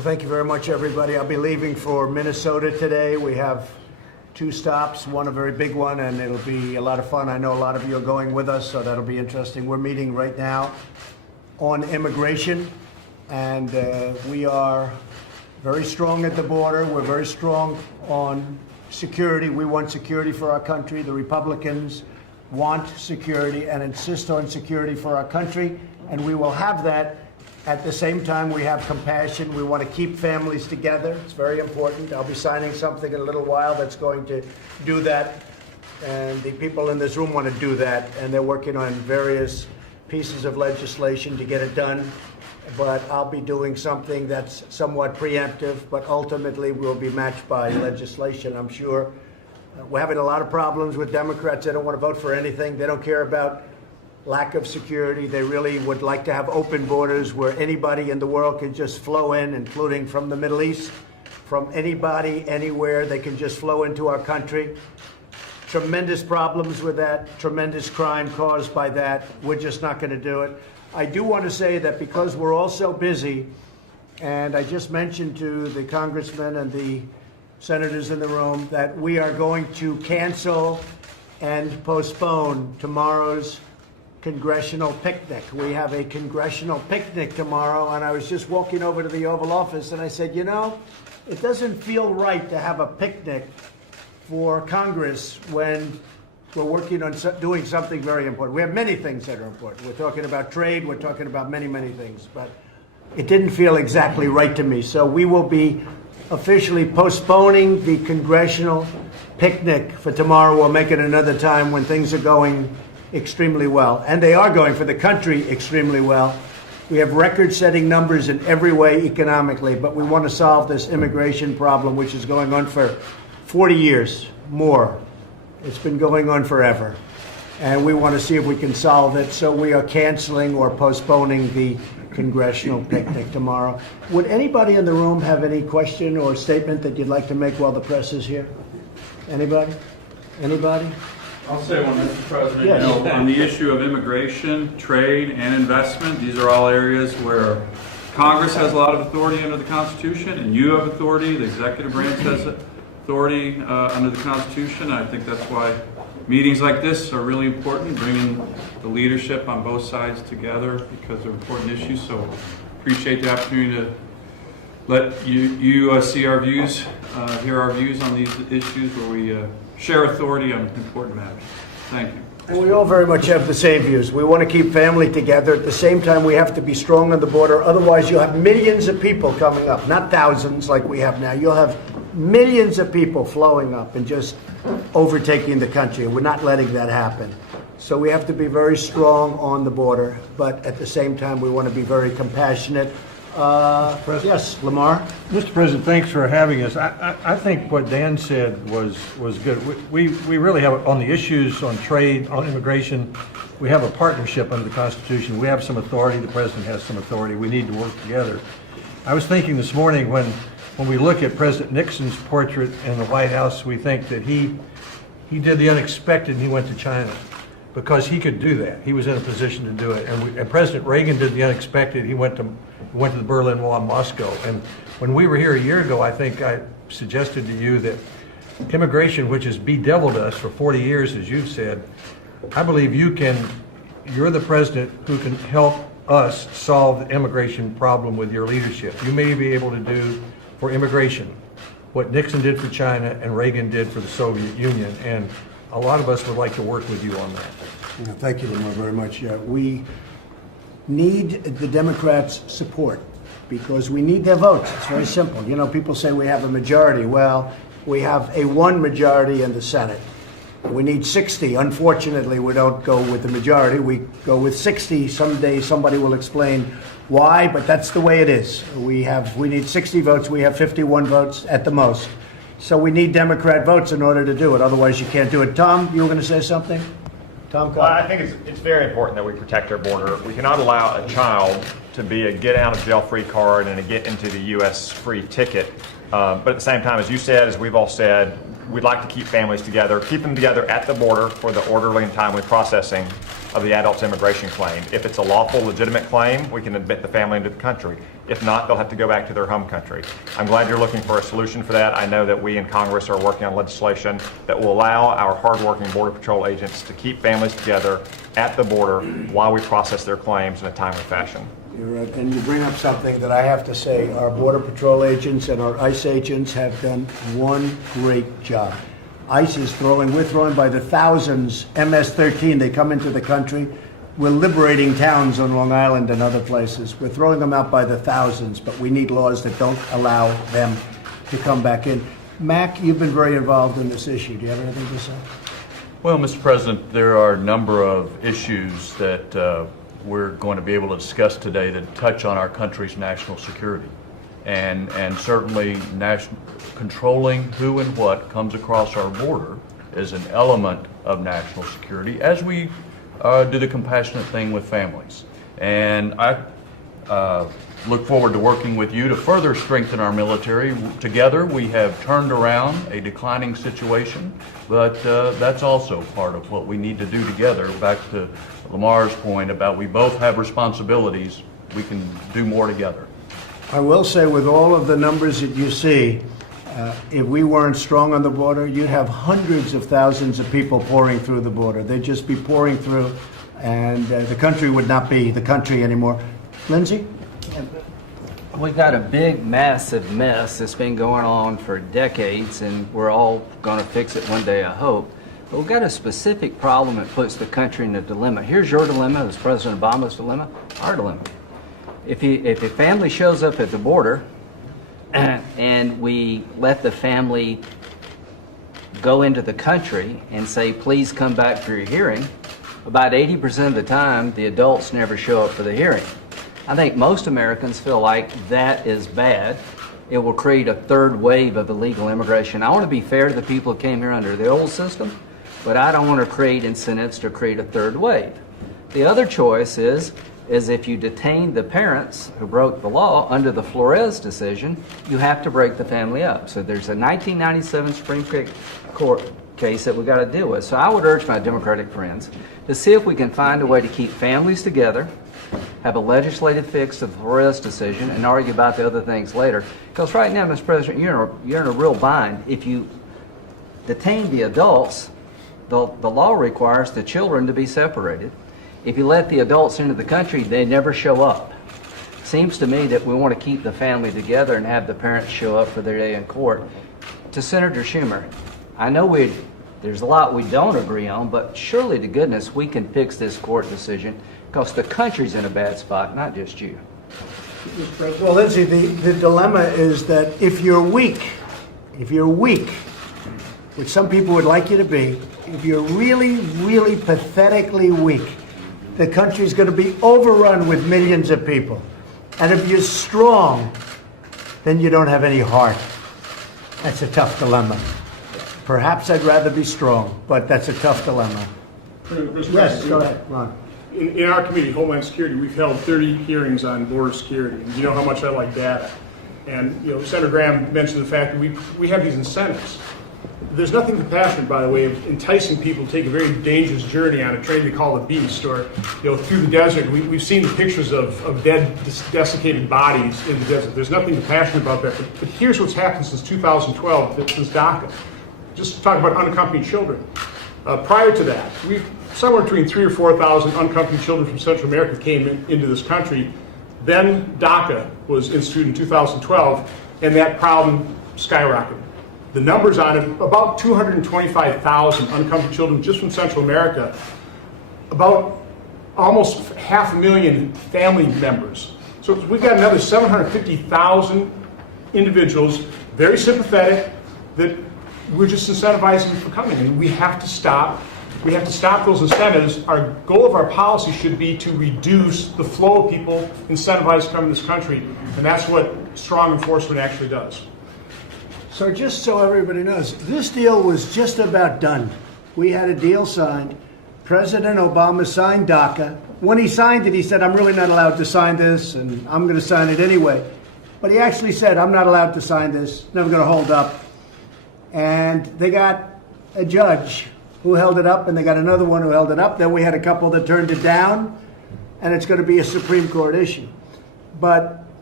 Well, thank you very much, everybody. I'll be leaving for Minnesota today. We have 2 stops, one a very big one, and it'll be a lot of fun. I know a lot of you are going with us, so that'll be interesting. We're meeting right now on immigration, and we are very strong at the border. We're very strong on security. We want security for our country. The Republicans want security and insist on security for our country, and we will have that. At the same time, we have compassion. We want to keep families together. It's very important. I'll be signing something in a little while that's going to do that. And the people in this room want to do that. And they're working on various pieces of legislation to get it done. But I'll be doing something that's somewhat preemptive, but ultimately will be matched by legislation, I'm sure. We're having a lot of problems with Democrats. They don't want to vote for anything. They don't care about lack of security. They really would like to have open borders where anybody in the world can just flow in, including from the Middle East, from anybody, anywhere. They can just flow into our country. Tremendous problems with that, tremendous crime caused by that. We're just not going to do it. I do want to say that because we're all so busy, and I just mentioned to the congressmen and the senators in the room that we are going to cancel and postpone tomorrow's congressional picnic. We have a congressional picnic tomorrow, and I was just walking over to the Oval Office and I said, you know, it doesn't feel right to have a picnic for Congress when we're working on doing something very important. We have many things that are important. We're talking about trade, we're talking about many, many things, but it didn't feel exactly right to me. So we will be officially postponing the congressional picnic for tomorrow. We'll make it another time when things are going extremely well. And they are going for the country extremely well. We have record-setting numbers in every way economically, but we want to solve this immigration problem, which is going on for 40 years more. It's been going on forever. And we want to see if we can solve it. So we are canceling or postponing the congressional picnic tomorrow. Would anybody in the room have any question or statement that you'd like to make while the press is here? Anybody? Anybody? I'll say one, Mr. President. Yes. You know, on the issue of immigration, trade, and investment, these are all areas where Congress has a lot of authority under the Constitution, and you have authority. The executive branch has authority under the Constitution. I think that's why meetings like this are really important, bringing the leadership on both sides together because they're important issues. So appreciate the opportunity to let you see our views, hear our views on these issues where we share authority on important matters. Thank you. And we all very much have the same views. We want to keep family together. At the same time, we have to be strong on the border. Otherwise, you'll have millions of people coming up, not thousands like we have now. You'll have millions of people flowing up and just overtaking the country. We're not letting that happen. So we have to be very strong on the border, but at the same time, we want to be very compassionate. Yes, Lamar. Mr. President, thanks for having us. I think what Dan said was good. We really have, on the issues on trade, on immigration, we have a partnership under the Constitution. We have some authority. The President has some authority. We need to work together. I was thinking this morning when we look at President Nixon's portrait in the White House, we think that he did the unexpected and he went to China because he could do that. He was in a position to do it. And President Reagan did the unexpected. He went to the Berlin Wall in Moscow. And when we were here a year ago, I think I suggested to you that immigration, which has bedeviled us for 40 years, as you've said, I believe you're the president who can help us solve the immigration problem with your leadership. You may be able to do for immigration what Nixon did for China and Reagan did for the Soviet Union. And a lot of us would like to work with you on that. Thank you, Lamar, very much. We need the Democrats' support because we need their votes. It's very simple. You know, people say we have a majority. Well, we have a 1 majority in the Senate. We need 60. Unfortunately, we don't go with the majority. We go with 60. Someday somebody will explain why, but that's the way it is. We need 60 votes. We have 51 votes at the most. So we need Democrat votes in order to do it. Otherwise, you can't do it. Tom, you were going to say something? Tom, well, I think it's very important that we protect our border. We cannot allow a child to be a get out of jail free card and a get into the U.S. free ticket. But at the same time, as you said, as we've all said, we'd like to keep families together, keep them together at the border for the orderly and timely processing of the adult's immigration claim. If it's a lawful, legitimate claim, we can admit the family into the country. If not, they'll have to go back to their home country. I'm glad you're looking for a solution for that. I know that we in Congress are working on legislation that will allow our hardworking Border Patrol agents to keep families together at the border while we process their claims in a timely fashion. You're right. And you bring up something that I have to say, our Border Patrol agents and our ICE agents have done one great job. ICE is we're throwing by the thousands, MS-13, they come into the country. We're liberating towns on Long Island and other places. We're throwing them out by the thousands, but we need laws that don't allow them to come back in. Mac, you've been very involved in this issue. Do you have anything to say? Well, Mr. President, there are a number of issues that we're going to be able to discuss today that touch on our country's national security. And certainly controlling who and what comes across our border is an element of national security, as we do the compassionate thing with families. And I look forward to working with you to further strengthen our military. Together, we have turned around a declining situation, but that's also part of what we need to do together. Back to Lamar's point about we both have responsibilities, we can do more together. I will say, with all of the numbers that you see, if we weren't strong on the border, you'd have hundreds of thousands of people pouring through the border. They'd just be pouring through, and the country would not be the country anymore. Lindsay? We've got a big, massive mess that's been going on for decades, and we're all going to fix it one day, I hope. But we've got a specific problem that puts the country in a dilemma. Here's your dilemma, it's President Obama's dilemma, our dilemma. If a family shows up at the border and we let the family go into the country and say, please come back for your hearing, about 80% of the time, the adults never show up for the hearing. I think most Americans feel like that is bad. It will create a third wave of illegal immigration. I want to be fair to the people who came here under the old system, but I don't want to create incentives to create a third wave. The other choice is if you detain the parents who broke the law under the Flores decision, you have to break the family up. So there's a 1997 Supreme Court case that we got to deal with. So I would urge my Democratic friends to see if we can find a way to keep families together, have a legislative fix to the Flores decision, and argue about the other things later. Because right now, Mr. President, you're in a real bind. If you detain the adults, the law requires the children to be separated. If you let the adults into the country, they never show up. Seems to me that we want to keep the family together and have the parents show up for their day in court. To Senator Schumer, I know there's a lot we don't agree on, but surely to goodness we can fix this court decision because the country's in a bad spot, not just you. Well, Lindsay, the dilemma is that if you're weak, which some people would like you to be, if you're really, really pathetically weak, the country's going to be overrun with millions of people. And if you're strong, then you don't have any heart. That's a tough dilemma. Perhaps I'd rather be strong, but that's a tough dilemma. Yes, go ahead, Ron. In our committee, Homeland Security, we've held 30 hearings on border security. And you know how much I like data. And Senator Graham mentioned the fact that we have these incentives. There's nothing compassionate, by the way, of enticing people to take a very dangerous journey on a train they call a beast, or through the desert. We've seen the pictures of dead, desiccated bodies in the desert. There's nothing compassionate about that. But here's what's happened since 2012, since DACA. Just talk about unaccompanied children. Prior to that, somewhere between 3,000 or 4,000 unaccompanied children from Central America came into this country. Then DACA was instituted in 2012, and that problem skyrocketed. The numbers on it, about 225,000 unaccompanied children just from Central America, about almost 500,000 family members. So we've got another 750,000 individuals, very sympathetic, that we're just incentivizing for coming. And we have to stop. We have to stop those incentives. Our goal of our policy should be to reduce the flow of people incentivized to come to this country. And that's what strong enforcement actually does. So just so everybody knows, this deal was just about done. We had a deal signed. President Obama signed DACA. When he signed it, he said, I'm really not allowed to sign this, and I'm going to sign it anyway. But he actually said, I'm not allowed to sign this, never going to hold up. And they got a judge who held it up, and they got another one who held it up. Then we had a couple that turned it down, and it's going to be a Supreme Court issue. But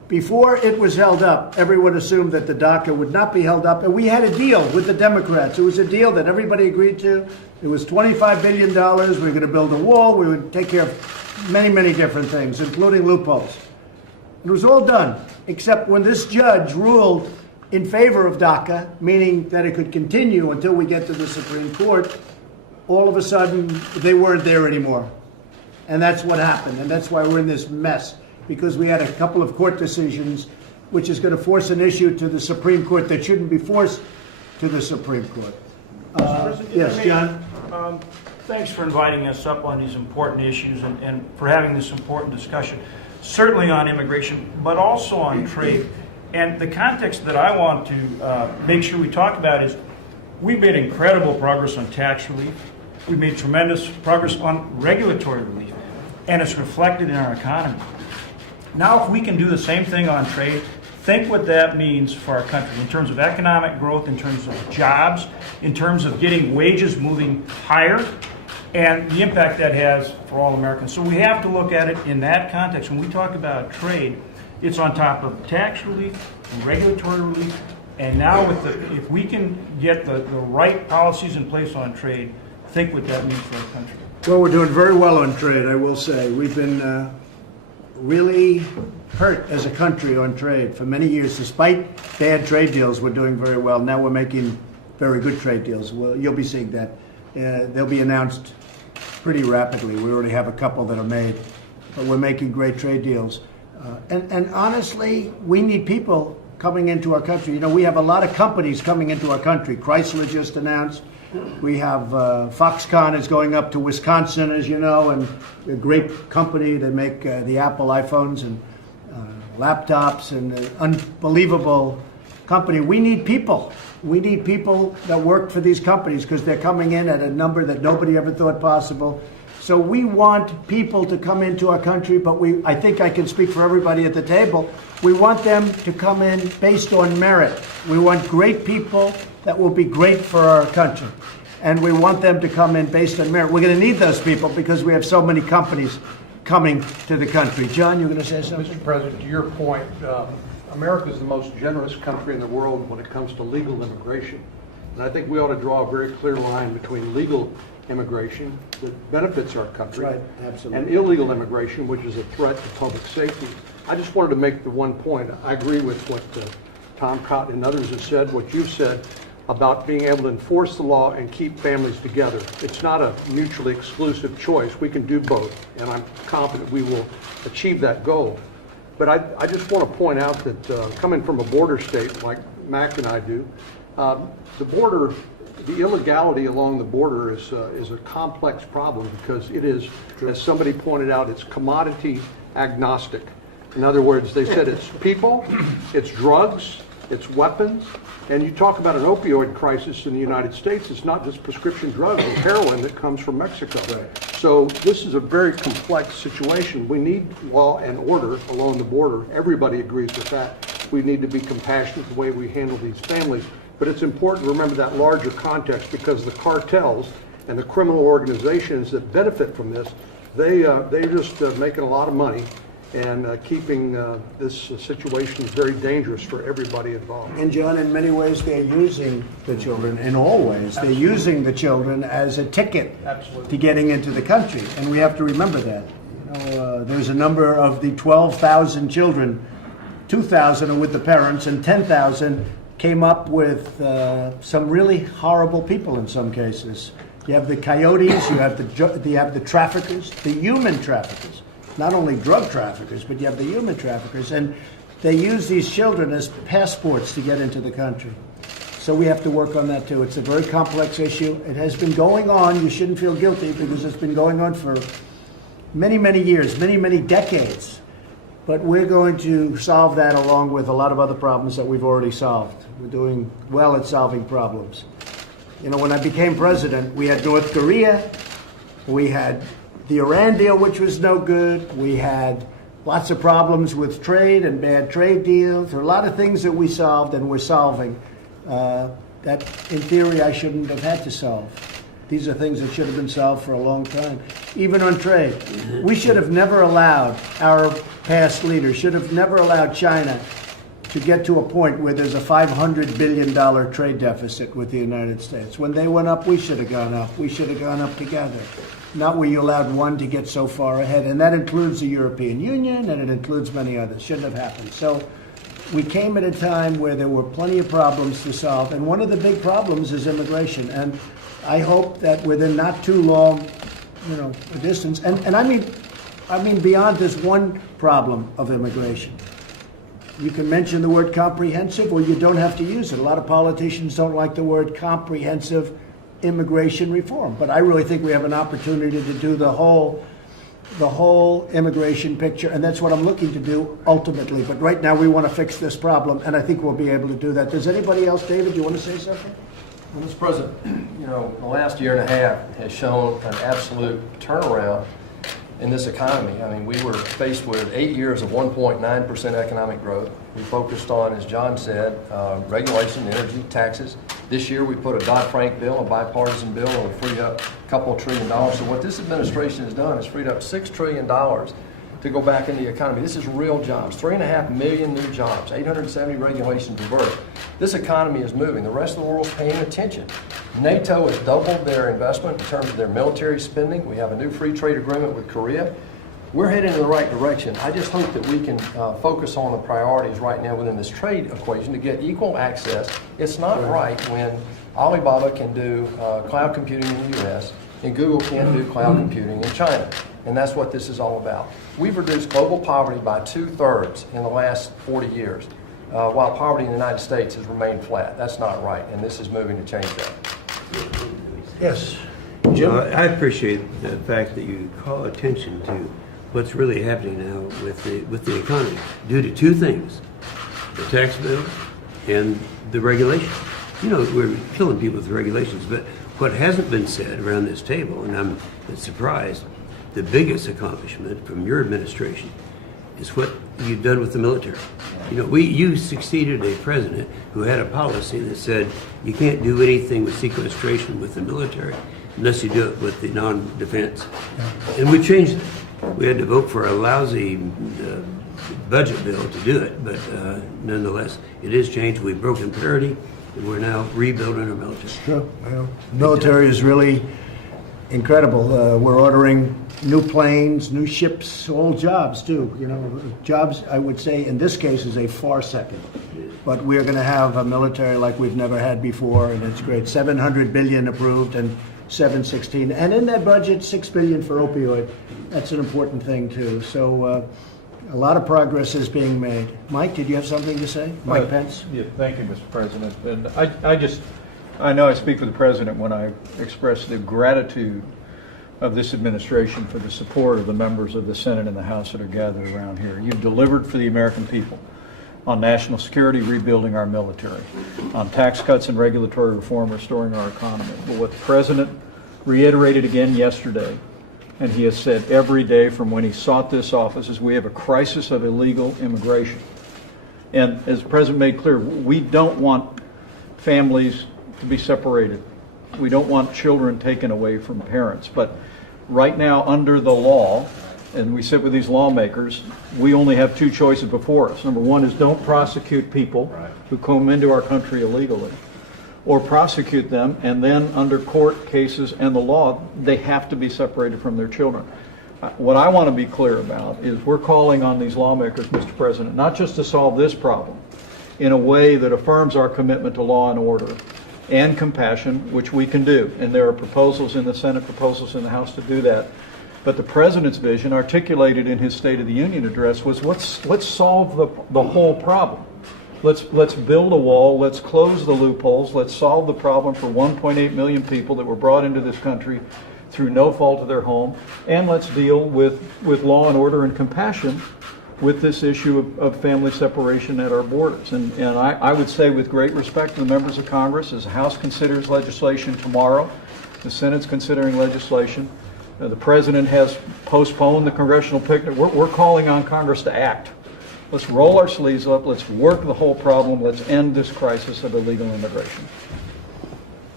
before it was held up, everyone assumed that the DACA would not be held up, and we had a deal with the Democrats. It was a deal that everybody agreed to. It was $25 billion. We were going to build a wall. We would take care of many, many different things, including loopholes. It was all done, except when this judge ruled in favor of DACA, meaning that it could continue until we get to the Supreme Court, all of a sudden they weren't there anymore. And that's what happened, and that's why we're in this mess, because we had a couple of court decisions which is going to force an issue to the Supreme Court that shouldn't be forced to the Supreme Court. Yes, John? Thanks for inviting us up on these important issues and for having this important discussion, certainly on immigration, but also on trade. And the context that I want to make sure we talk about is we've made incredible progress on tax relief. We've made tremendous progress on regulatory relief, and it's reflected in our economy. Now, if we can do the same thing on trade, think what that means for our country in terms of economic growth, in terms of jobs, in terms of getting wages moving higher, and the impact that has for all Americans. So we have to look at it in that context. When we talk about trade, it's on top of tax relief and regulatory relief. And now, if we can get the right policies in place on trade, think what that means for our country. Well, we're doing very well on trade, I will say. We've been really hurt as a country on trade for many years. Despite bad trade deals, we're doing very well. Now we're making very good trade deals. Well, you'll be seeing that. They'll be announced pretty rapidly. We already have a couple that are made, but we're making great trade deals. And honestly, we need people coming into our country. You know, we have a lot of companies coming into our country. Chrysler just announced. We have Foxconn is going up to Wisconsin, as you know, and a great company. They make the Apple iPhones and laptops, and an unbelievable company. We need people. We need people that work for these companies because they're coming in at a number that nobody ever thought possible. So we want people to come into our country, but I think I can speak for everybody at the table. We want them to come in based on merit. We want great people that will be great for our country. And we want them to come in based on merit. We're going to need those people because we have so many companies coming to the country. John, you're going to say something? Mr. President, to your point, America is the most generous country in the world when it comes to legal immigration. And I think we ought to draw a very clear line between legal immigration that benefits our country, Right, absolutely, and illegal immigration, which is a threat to public safety. I just wanted to make the one point. I agree with what Tom Cotton and others have said, what you've said about being able to enforce the law and keep families together. It's not a mutually exclusive choice. We can do both, and I'm confident we will achieve that goal. But I just want to point out that coming from a border state like Mac and I do, the border, the illegality along the border is a complex problem because it is, as somebody pointed out, it's commodity agnostic. In other words, they said it's people, it's drugs, it's weapons, and you talk about an opioid crisis in the United States, it's not just prescription drugs, it's heroin that comes from Mexico. Right. So this is a very complex situation. We need law and order along the border. Everybody agrees with that. We need to be compassionate the way we handle these families. But it's important to remember that larger context because the cartels and the criminal organizations that benefit from this, they're just making a lot of money and keeping this situation very dangerous for everybody involved. And John, in many ways, they're using the children, in all ways. They're using the children as a ticket to getting into the country. And we have to remember that. You know, there's a number of the 12,000 children, 2,000 are with the parents, and 10,000 came up with some really horrible people in some cases. You have the coyotes, you have the traffickers, the human traffickers. Not only drug traffickers, but you have the human traffickers, and they use these children as passports to get into the country. So we have to work on that too. It's a very complex issue. It has been going on. You shouldn't feel guilty because it's been going on for many, many years, many, many decades. But we're going to solve that along with a lot of other problems that we've already solved. We're doing well at solving problems. You know, when I became president, we had North Korea, we had the Iran deal, which was no good. We had lots of problems with trade and bad trade deals. There are a lot of things that we solved and we're solving that, in theory, I shouldn't have had to solve. These are things that should have been solved for a long time. Even on trade. We should have never allowed, our past leaders should have never allowed China to get to a point where there's a $500 billion trade deficit with the United States. When they went up, we should have gone up. We should have gone up together. Not where you allowed one to get so far ahead. And that includes the European Union, and it includes many others. Shouldn't have happened. So we came at a time where there were plenty of problems to solve. And one of the big problems is immigration. And I hope that within not too long, a distance, and I mean beyond this one problem of immigration. You can mention the word comprehensive, or you don't have to use it. A lot of politicians don't like the word comprehensive immigration reform, but I really think we have an opportunity to do the whole immigration picture, and that's what I'm looking to do ultimately. But right now we want to fix this problem, and I think we'll be able to do that. Does anybody else, David, you want to say something? Well, Mr. President, the last year and a half has shown an absolute turnaround in this economy. I mean, we were faced with 8 years of 1.9% economic growth. We focused on, as John said, regulation, energy, taxes. This year we put a Dodd-Frank bill, a bipartisan bill, and we freed up a couple of $1 trillion. So what this administration has done is freed up $6 trillion to go back in the economy. This is real jobs, 3.5 million new jobs, 870 regulations reversed. This economy is moving. The rest of the world's paying attention. NATO has doubled their investment in terms of their military spending. We have a new free trade agreement with Korea. We're heading in the right direction. I just hope that we can focus on the priorities right now within this trade equation to get equal access. It's not right when Alibaba can do cloud computing in the U.S. and Google can't do cloud computing in China. And that's what this is all about. We've reduced global poverty by 2/3 in the last 40 years, while poverty in the United States has remained flat. That's not right, and this is moving to change that. Yes. Jim? I appreciate the fact that you call attention to what's really happening now with the economy due to two things: the tax bill and the regulation. We're killing people with regulations, but what hasn't been said around this table, and I'm surprised, the biggest accomplishment from your administration is what you've done with the military. You succeeded a president who had a policy that said you can't do anything with sequestration with the military unless you do it with the non-defense. And we changed it. We had to vote for a lousy budget bill to do it, but nonetheless, it is changed. We've broken parity, and we're now rebuilding our military. Sure. Well, military is really incredible. We're ordering new planes, new ships, all jobs too. Jobs, I would say, in this case, is a far second. But we're going to have a military like we've never had before, and it's great. $700 billion approved and 716, and in that budget, $6 billion for opioid. That's an important thing too. So a lot of progress is being made. Mike, did you have something to say? Mike Pence. Yeah, thank you, Mr. President. And I know I speak for the President when I express the gratitude of this administration for the support of the members of the Senate and the House that are gathered around here. You've delivered for the American people on national security, rebuilding our military, on tax cuts and regulatory reform, restoring our economy. But what the President reiterated again yesterday, and he has said every day from when he sought this office, is we have a crisis of illegal immigration. And as the President made clear, we don't want families to be separated. We don't want children taken away from parents. But right now, under the law, and we sit with these lawmakers, we only have two choices before us. Number one is don't prosecute people who come into our country illegally, or prosecute them, and then under court cases and the law, they have to be separated from their children. What I want to be clear about is we're calling on these lawmakers, Mr. President, not just to solve this problem in a way that affirms our commitment to law and order and compassion, which we can do. And there are proposals in the Senate, proposals in the House to do that. But the President's vision, articulated in his State of the Union address, was let's solve the whole problem. Let's build a wall, let's close the loopholes, let's solve the problem for 1.8 million people that were brought into this country through no fault of their home, and let's deal with law and order and compassion with this issue of family separation at our borders. And I would say, with great respect to the members of Congress, as the House considers legislation tomorrow, the Senate's considering legislation, the President has postponed the congressional picnic. We're calling on Congress to act. Let's roll our sleeves up. Let's work the whole problem. Let's end this crisis of illegal immigration.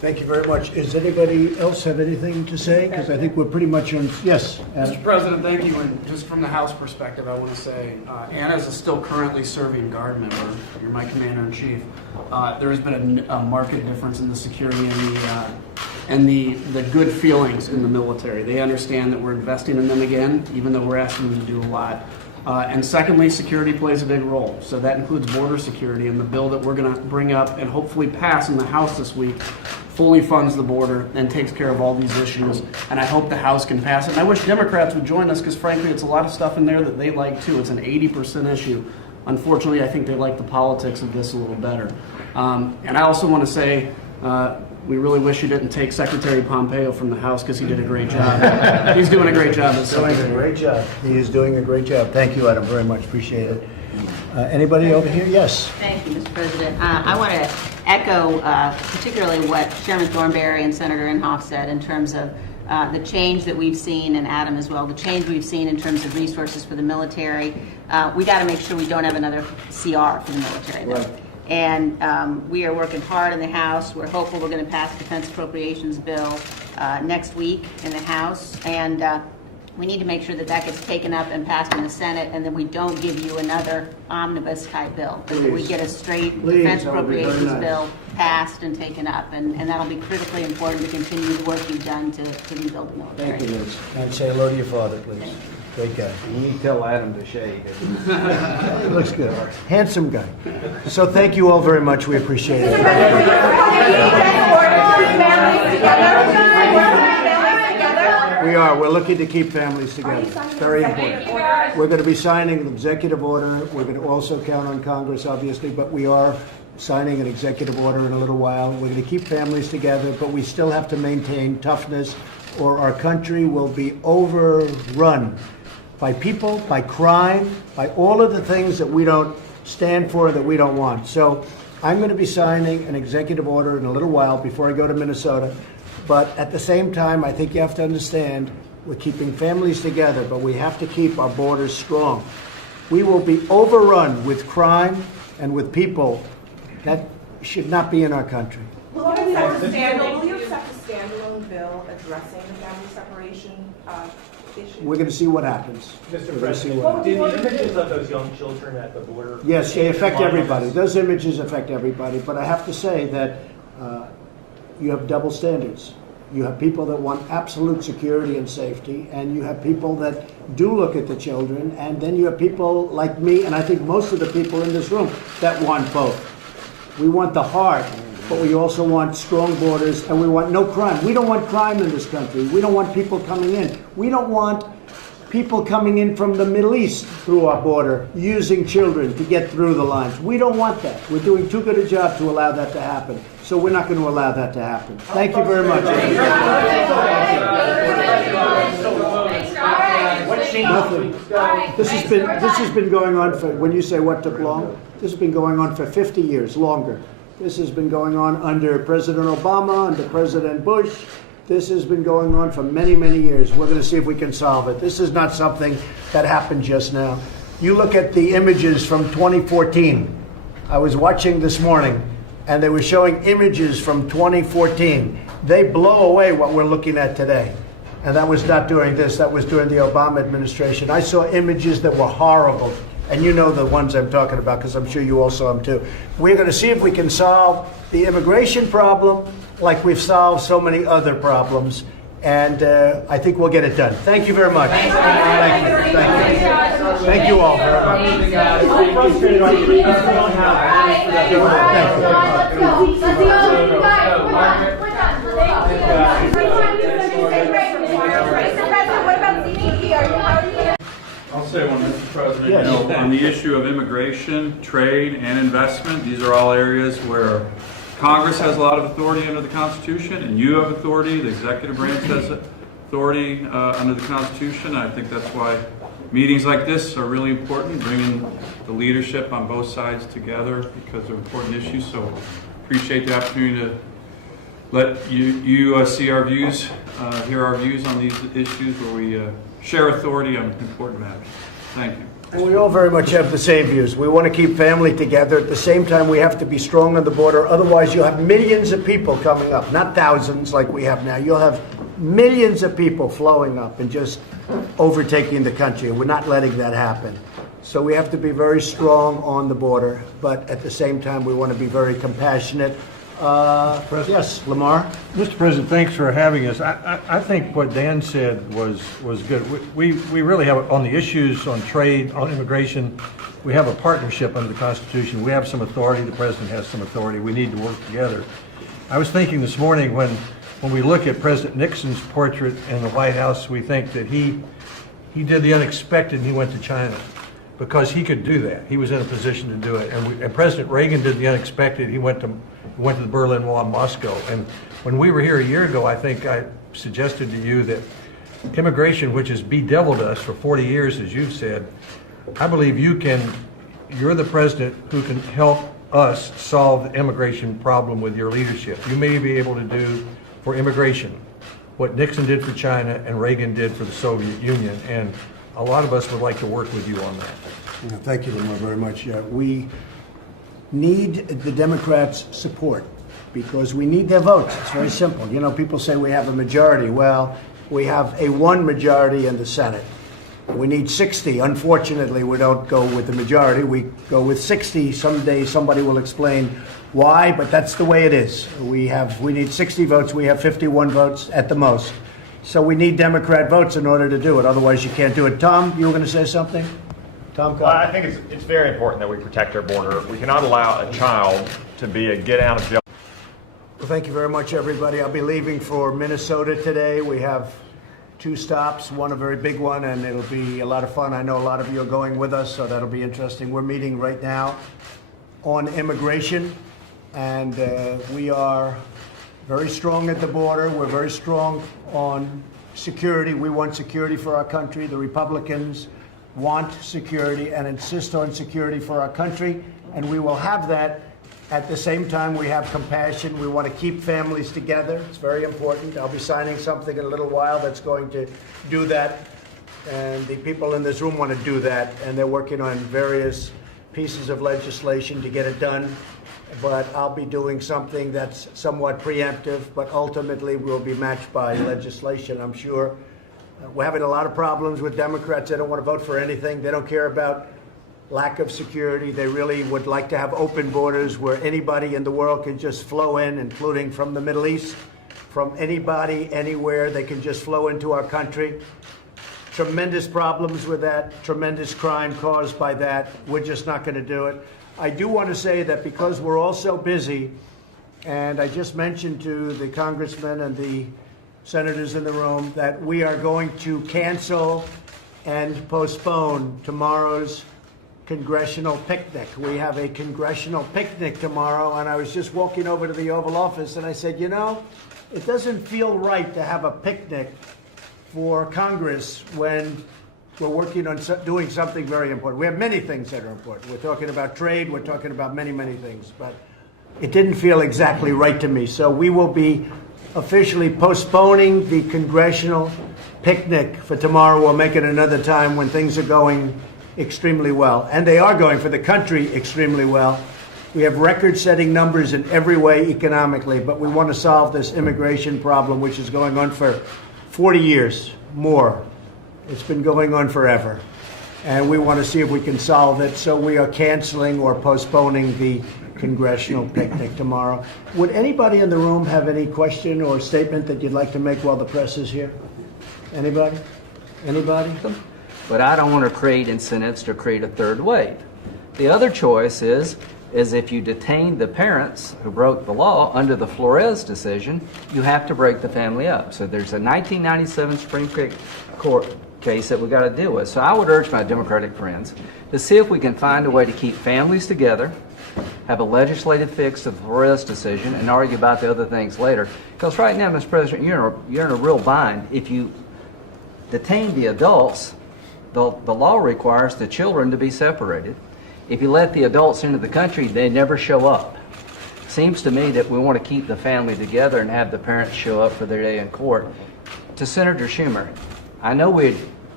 Thank you very much. Does anybody else have anything to say? Because I think we're pretty much on, yes. Adam? Mr. President, thank you. And just from the House perspective, I want to say, Anna is a still currently serving Guard member. You're my Commander-in-Chief. There has been a marked difference in the security and the good feelings in the military. They understand that we're investing in them again, even though we're asking them to do a lot. And secondly, security plays a big role. So that includes border security, and the bill that we're going to bring up and hopefully pass in the House this week fully funds the border and takes care of all these issues. And I hope the House can pass it. And I wish Democrats would join us because frankly, it's a lot of stuff in there that they like too. It's an 80% issue. Unfortunately, I think they like the politics of this a little better. And I also want to say, we really wish you didn't take Secretary Pompeo from the House because he did a great job. He's doing a great job as Doing a Secretary. great job. He is doing a great job. Thank you, Adam, very much. Appreciate it. Anybody over here? Yes. Thank you, Mr. President. I want to echo particularly what Chairman Thornberry and Senator Inhofe said in terms of the change that we've seen, and Adam as well, the change we've seen in terms of resources for the military. We got to make sure we don't have another CR for the military. Right. And we are working hard in the House. We're hopeful we're going to pass the Defense Appropriations Bill next week in the House. And we need to make sure that that gets taken up and passed in the Senate, and then we don't give you another omnibus type bill. That we get a straight Defense Appropriations Bill passed and taken up, and that'll be critically important to continue the work you've done to rebuild the military. Thank you, Liz. And say hello to your father, please. Great guy. You need to tell Adam to shave. He looks good. Handsome guy. So thank you all very much. We appreciate it. We are. We're looking to keep families together. It's very important. We're going to be signing an executive order. We're going to also count on Congress, obviously, but we are signing an executive order in a little while. We're going to keep families together, but we still have to maintain toughness, or our country will be overrun by people, by crime, by all of the things that we don't stand for, that we don't want. So I'm going to be signing an executive order in a little while before I go to Minnesota. But at the same time, I think you have to understand we're keeping families together, but we have to keep our borders strong. We will be overrun with crime and with people that should not be in our country. Will you accept a standalone bill addressing the family separation issue? We're going to see what happens. Mr. President, do the images of those young children at the border? Yes, they affect everybody. Those images affect everybody. But I have to say that you have double standards. You have people that want absolute security and safety, and you have people that do look at the children, and then you have people like me, and I think most of the people in this room, that want both. We want the heart, but we also want strong borders, and we want no crime. We don't want crime in this country. We don't want people coming in. We don't want people coming in from the Middle East through our border, using children to get through the lines. We don't want that. We're doing too good a job to allow that to happen. So we're not going to allow that to happen. Thank you very much. Nothing. This has been going on for, when you say what took long, this has been going on for 50 years, longer. This has been going on under President Obama, under President Bush. This has been going on for many, many years. We're going to see if we can solve it. This is not something that happened just now. You look at the images from 2014. I was watching this morning, and they were showing images from 2014. They blow away what we're looking at today. And that was not during this. That was during the Obama administration. I saw images that were horrible. And you know the ones I'm talking about, because I'm sure you all saw them too. We're going to see if we can solve the immigration problem like we've solved so many other problems. And I think we'll get it done. Thank you very much. Thank you. Thank you all very I'll say one, Mr. President. Yes. You know, on the issue of immigration, trade, and investment, these are all areas where Congress has a lot of authority under the Constitution, and you have authority. The executive branch has authority under the Constitution. I think that's why meetings like this are really important, bringing the leadership on both sides together because they're important issues. So appreciate the opportunity to let you see our views, hear our views on these issues where we share authority on important matters. Thank you. We all very much have the same views. We want to keep family together. At the same time, we have to be strong on the border. Otherwise, you'll have millions of people coming up, not thousands like we have now. You'll have millions of people flowing up and just overtaking the country. We're not letting that happen. So we have to be very strong on the border, but at the same time, we want to be very compassionate. Yes, Lamar? Mr. President, thanks for having us. I think what Dan said was good. We really have, on the issues on trade, on immigration, we have a partnership under the Constitution. We have some authority. The President has some authority. We need to work together. I was thinking this morning when we look at President Nixon's portrait in the White House, we think that he did the unexpected and he went to China because he could do that. He was in a position to do it. And President Reagan did the unexpected. He went to the Berlin Wall in Moscow. And when we were here a year ago, I think I suggested to you that immigration, which has bedeviled us for 40 years, as you've said, I believe you're the president who can help us solve the immigration problem with your leadership. You may be able to do for immigration what Nixon did for China and Reagan did for the Soviet Union. And a lot of us would like to work with you on that. Thank you, Lamar, very much. We need the Democrats' support because we need their votes. It's very simple. You know, people say we have a majority. Well, we have a one majority in the Senate. We need 60. Unfortunately, we don't go with the majority. We go with 60. Someday somebody will explain why, but that's the way it is. We need 60 votes. We have 51 votes at the most. So we need Democrat votes in order to do it. Otherwise, you can't do it. Tom, you were going to say something? Tom? Well, I think it's very important that we protect our border. We cannot allow a child to be a get out of jail. Well, thank you very much, everybody. I'll be leaving for Minnesota today. We have 2 stops, one a very big one, and it'll be a lot of fun. I know a lot of you are going with us, so that'll be interesting. We're meeting right now on immigration, and we are very strong at the border. We're very strong on security. We want security for our country. The Republicans want security and insist on security for our country, and we will have that. At the same time, we have compassion. We want to keep families together. It's very important. I'll be signing something in a little while that's going to do that, and the people in this room want to do that, and they're working on various pieces of legislation to get it done. But I'll be doing something that's somewhat preemptive, but ultimately will be matched by legislation, I'm sure. We're having a lot of problems with Democrats. They don't want to vote for anything. They don't care about lack of security. They really would like to have open borders where anybody in the world can just flow in, including from the Middle East, from anybody, anywhere. They can just flow into our country. Tremendous problems with that, tremendous crime caused by that. We're just not going to do it. I do want to say that because we're all so busy, and I just mentioned to the congressmen and the senators in the room that we are going to cancel and postpone tomorrow's congressional picnic. We have a congressional picnic tomorrow, and I was just walking over to the Oval Office, and I said, you know, it doesn't feel right to have a picnic for Congress when we're working on doing something very important. We have many things that are important. We're talking about trade. We're talking about many, many things. But it didn't feel exactly right to me. So we will be officially postponing the congressional picnic for tomorrow. We'll make it another time when things are going extremely well. And they are going for the country extremely well. We have record-setting numbers in every way economically, but we want to solve this immigration problem, which is going on for 40 years more. It's been going on forever. And we want to see if we can solve it. So we are canceling or postponing the congressional picnic tomorrow. Would anybody in the room have any question or statement that you'd like to make while the press is here? Anybody? Anybody? But I don't want to create incentives to create a third wave. The other choice is if you detain the parents who broke the law under the Flores decision, you have to break the family up. So there's a 1997 Supreme Court case that we got to deal with. So I would urge my Democratic friends to see if we can find a way to keep families together, have a legislative fix to the Flores decision, and argue about the other things later. Because right now, Mr. President, you're in a real bind. If you detain the adults, the law requires the children to be separated. If you let the adults into the country, they never show up. Seems to me that we want to keep the family together and have the parents show up for their day in court. To Senator Schumer, I know we'd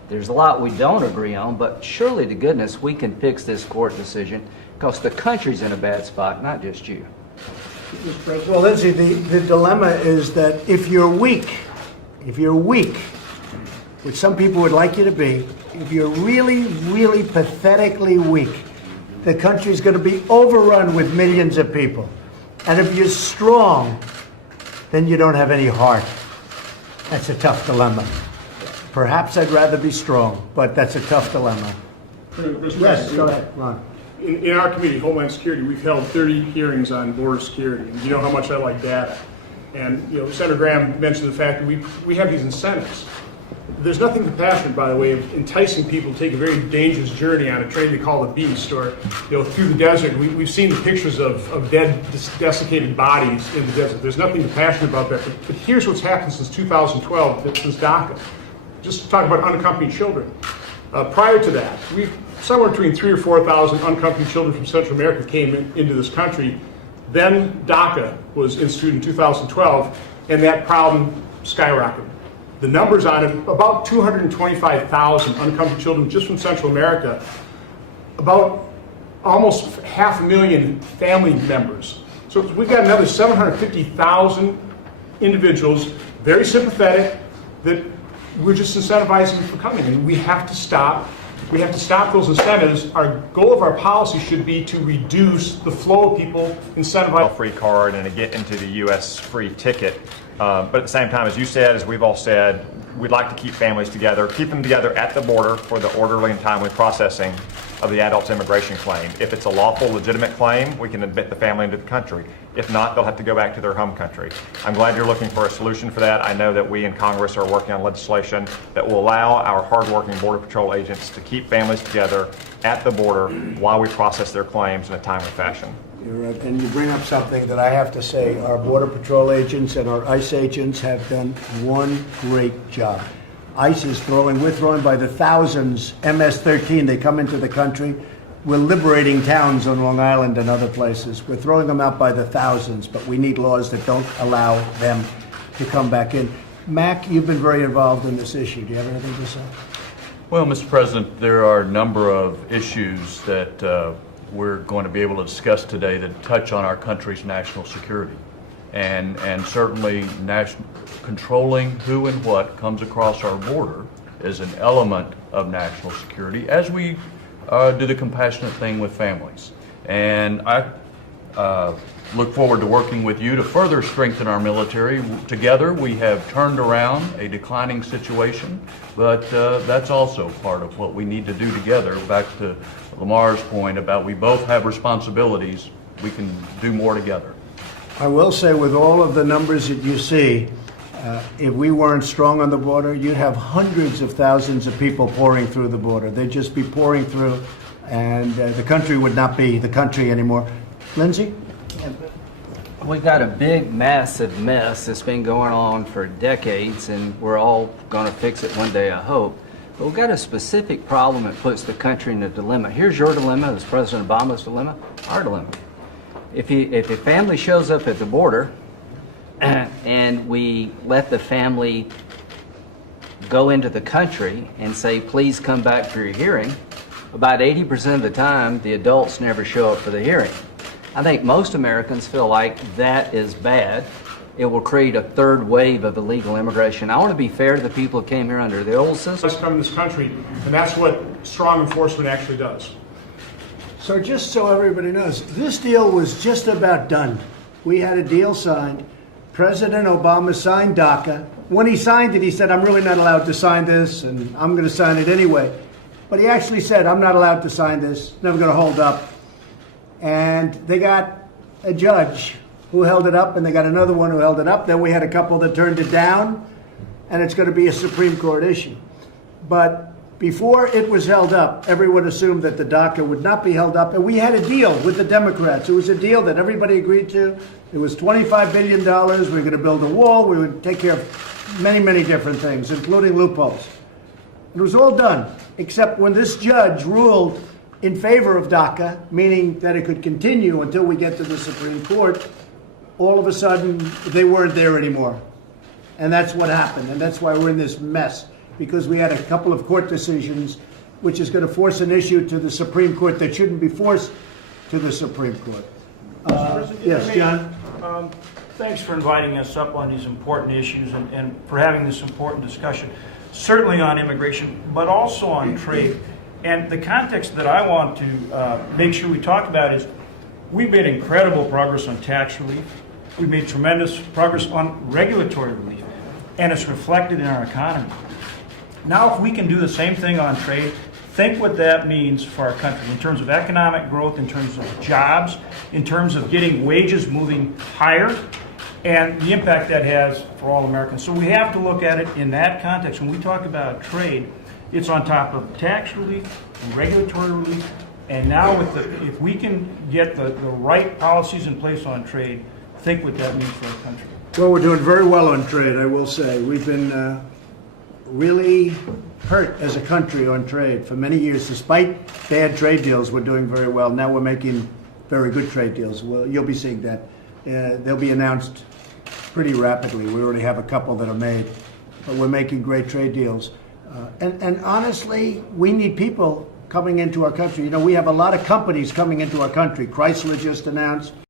There's a lot we don't agree on, but surely to goodness we can fix this court decision because the country's in a bad spot, not just you. Well, Lindsay, the dilemma is that if you're weak, which some people would like you to be, if you're really, really pathetically weak, the country's going to be overrun with millions of people. And if you're strong, then you don't have any heart. That's a tough dilemma. Perhaps I'd rather be strong, but that's a tough dilemma. Yes, go ahead, Ron. In our committee, Homeland Security, we've held 30 hearings on border security. And you know how much I like data. And Senator Graham mentioned the fact that we have these incentives. There's nothing compassionate, by the way, of enticing people to take a very dangerous journey on a train they call the Beast, or through the desert. We've seen the pictures of dead, desiccated bodies in the desert. There's nothing compassionate about that. But here's what's happened since 2012, since DACA. Just talk about unaccompanied children. Prior to that, somewhere between 3,000 or 4,000 unaccompanied children from Central America came into this country. Then DACA was instituted in 2012, and that problem skyrocketed. The numbers on it, about 225,000 unaccompanied children just from Central America, about almost 500,000 family members. So we've got another 750,000 individuals, very sympathetic, that we're just incentivizing for coming. And we have to stop those incentives. Our goal of our policy should be to reduce the flow of people incentivized. Free card and to get into the U.S. free ticket. But at the same time, as you said, as we've all said, we'd like to keep families together, keep them together at the border for the orderly and timely processing of the adult's immigration claim. If it's a lawful, legitimate claim, we can admit the family into the country. If not, they'll have to go back to their home country. I'm glad you're looking for a solution for that. I know that we in Congress are working on legislation that will allow our hardworking Border Patrol agents to keep families together at the border while we process their claims in a timely fashion. You're right. And you bring up something that I have to say, our Border Patrol agents and our ICE agents have done one great job. ICE is we're throwing by the thousands, MS-13, they come into the country. We're liberating towns on Long Island and other places. We're throwing them out by the thousands, but we need laws that don't allow them to come back in. Mac, you've been very involved in this issue. Do you have anything to say? Well, Mr. President, there are a number of issues that we're going to be able to discuss today that touch on our country's national security. And certainly controlling who and what comes across our border is an element of national security, as we do the compassionate thing with families. And I look forward to working with you to further strengthen our military. Together we have turned around a declining situation, but that's also part of what we need to do together. Back to Lamar's point about we both have responsibilities, we can do more together. I will say, with all of the numbers that you see, if we weren't strong on the border, you'd have hundreds of thousands of people pouring through the border. They'd just be pouring through, and the country would not be the country anymore. Lindsay? We've got a big, massive mess that's been going on for decades, and we're all going to fix it one day, I hope. But we've got a specific problem that puts the country in a dilemma. Here's your dilemma, it's President Obama's dilemma, our dilemma. If a family shows up at the border and we let the family go into the country and say, please come back for your hearing, about 80% of the time, the adults never show up for the hearing. I think most Americans feel like that is bad. It will create a third wave of illegal immigration. I want to be fair to the people who came here under the old system. Let's come in this country, and that's what strong enforcement actually does. So just so everybody knows, this deal was just about done. We had a deal signed. President Obama signed DACA. When he signed it, he said, I'm really not allowed to sign this, and I'm going to sign it anyway. But he actually said, I'm not allowed to sign this, never going to hold up. And they got a judge who held it up, and they got another one who held it up. Then we had a couple that turned it down, and it's going to be a Supreme Court issue. But before it was held up, everyone assumed that the DACA would not be held up, and we had a deal with the Democrats. It was a deal that everybody agreed to. It was $25 billion. We were going to build a wall. We would take care of many, many different things, including loopholes. It was all done, except when this judge ruled in favor of DACA, meaning that it could continue until we get to the Supreme Court, all of a sudden they weren't there anymore. And that's what happened, and that's why we're in this mess. because we had a couple of court decisions which is going to force an issue to the Supreme Court that shouldn't be forced to the Supreme Court. Yes, John? Thanks for inviting us up on these important issues and for having this important discussion, certainly on immigration, but also on trade. And the context that I want to make sure we talk about is we've made incredible progress on tax relief. We've made tremendous progress on regulatory relief, and it's reflected in our economy. Now, if we can do the same thing on trade, think what that means for our country in terms of economic growth, in terms of jobs, in terms of getting wages moving higher, and the impact that has for all Americans. So we have to look at it in that context. When we talk about trade, it's on top of tax relief and regulatory relief, and now if we can get the right policies in place on trade, think what that means for our country. Well, we're doing very well on trade, I will say. We've been really hurt as a country on trade for many years. Despite bad trade deals, we're doing very well. Now we're making very good trade deals. Well, you'll be seeing that. They'll be announced pretty rapidly. We already have a couple that are made, but we're making great trade deals. And honestly, we need people coming into our country. You know, we have a lot of companies coming into our country. Chrysler just announced.